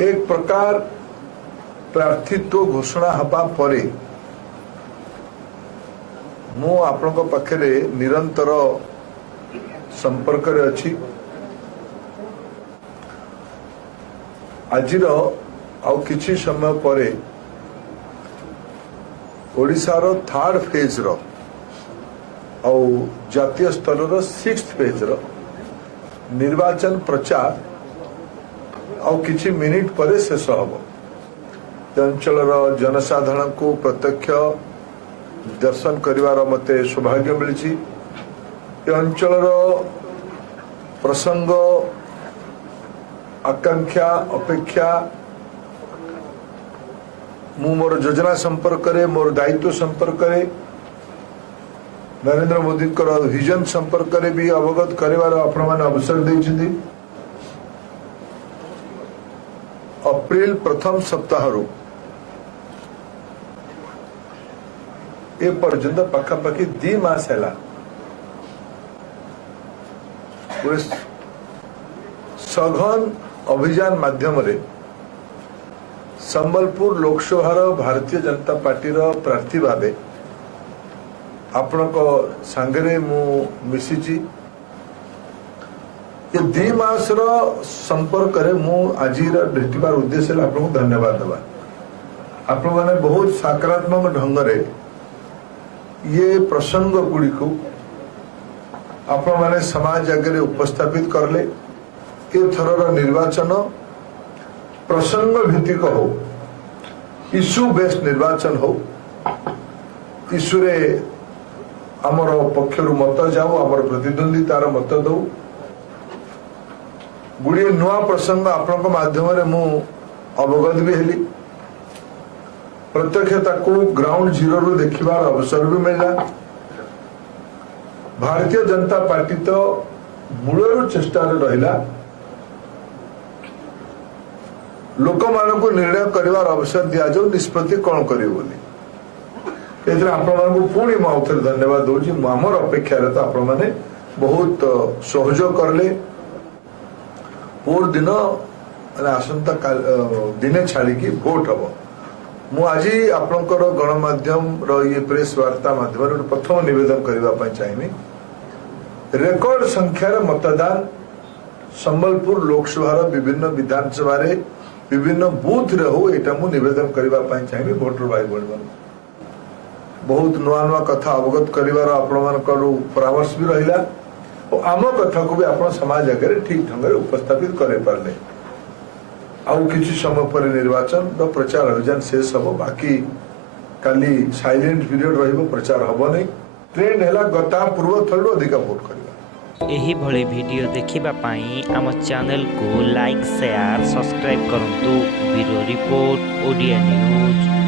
एक प्रकार प्रार्थित्व घोषणा हवा परे मु आपनको पाखरे निरंतर संपर्क रे अछि। आजिर आउ किछि समय परे ओडिशार थर्ड फेज रो आउ जातीय स्तर रो सिक्स्थ फेज रो निर्वाचन प्रचार आउ किछि मिनिट परे शेष हबो। अंचल जनसाधारण को प्रत्यक्ष दर्शन करिवार मते सौभाग्य मिली। अंचल प्रसंग आकांक्षा अपेक्षा मु मोर योजना संपर्क रे मोर दायित्व संपर्क रे नरेंद्र मोदी विजन संपर्क रे भी अवगत करिवार आपण माने अवसर दैछिथि। अप्रैल प्रथम सप्ताह रो ए पर्यंत पाखापाखि 2 मास है सघन अभियान माध्यम रे संबलपुर लोकसभा भारतीय जनता पार्टी प्रार्थी भावे आपण सांगरे मु मिसिची। ये 2 मास संपर्क रे मु आज भेटार उद्देश्य आपको धन्यवाद देवा। आपण माने बहुत सकारात्मक ढंग रे ये प्रसंग गुड़ी को आपण माने समाज आगे उपस्थापित करले। ए थरर निर्वाचन प्रसंग भित्तिक हो, इश्यू बेस्ड निर्वाचन हो। इश्यू रे आमर पक्षरु मत जाऊ, आमर प्रतिद्वंदी तार मत दो। गुड़िए नुआ प्रसंग आपण माध्यम रे मु अवगत भी हेली। प्रत्यक्षता को ग्राउंड जीरो रू देखिबार अवसर भी मिला। भारतीय जनता पार्टी तो मूलर चेष्टा रहिला लोक मान को निर्णय करिवार अवसर दिया जाऊ निष्पत्ति कौन करियो बोली। एथरे आपण मान को पुणी म औथर धन्यवाद दोची। हमर अपेक्षा रे तो आपण माने बहुत सहयोग करले। पूर दिन आसंता दिने छाड़ी की भोट हबो। मु आज आपणकर गणमाध्यम ये प्रेस वार्ता माध्यम प्रथम निवेदन करने चाहिए। रेकर्ड संख्यार मतदान संबलपुर लोकसभा विभिन्न विधानसभा विभिन्न बूथ रे हो एटा मु निवेदन करने चाहिए। भोटर भाई बहन बहुत नुआ नुआ कथा अवगत कर परामर्श भी रहा और आम कथा को भी आप समाज आगे ठीक ढंग से उपस्थापित कर पारे। आउ किसी समय पर निर्वाचन प्रचार अभियान शेष हम। बाकी काली साइलेंट पीरियड रहिबो, प्रचार हबो नहीं। ट्रेंड है गता पूर्व थर अधिक वोट करवा। एही भली वीडियो देखिबा पाई आम चैनल को लाइक शेयर सब्सक्राइब करंतु। Bureau report Odia news.